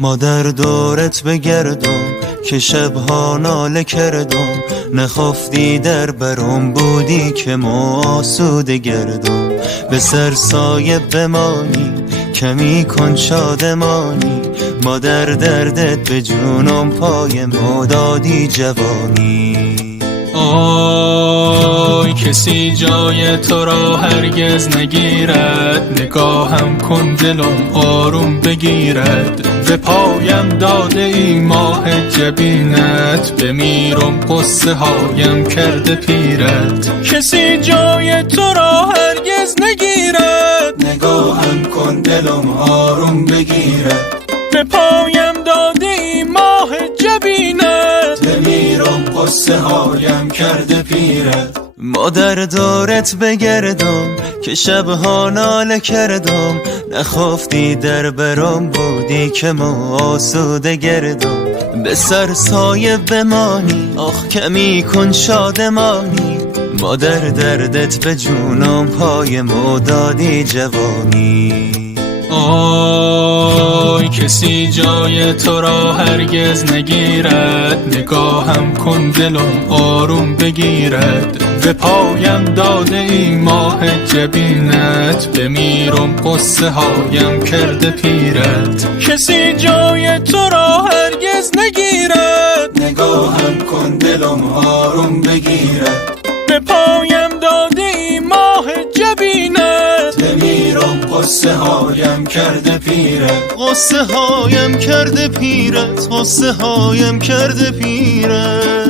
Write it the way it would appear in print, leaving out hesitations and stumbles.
ما در دورت بگردم که شبها ناله کردم، نخفتی در برم بودی که ما آسوده گردم. به سر سایه بمانی کمی کن شادمانی، ما در دردت به جونم پای ما دادی جوانی. آی کسی جای تو را هرگز نگیرد، نگاهم کن دلم آروم بگیرد. به پایم داده ای ماه جبینت، بمیرم قصه هایم کرده پیرت. کسی جای تو را هرگز نگیرد، نگاهم کن دلم آروم بگیرد. به پایم داده ای ماه جبینت، بمیرم قصه هایم کرده پیرت. ما در دورت بگردم که شبها ناله کردم، نخفتی در برم بودی که ما آسوده گردم. به سر سایه بمانی آخ کمی کن شادمانی، ما در دردت به جونم پای ما دادی جوانی. آی کسی جای تو را هرگز نگیرد، نگاهم کن دلم آروم بگیرد. به پایم داده ای ماه جبینت، بمیرم قصه هایم کرده پیرت. کسی جای تو را هرگز نگیرد، نگاهم کن دلم آروم بگیرد. به پایم داده ای ماه جبینت، بمیرم قصه هایم کرده پیرت. قصه هایم کرده پیرت، قصه هایم کرده پیرت.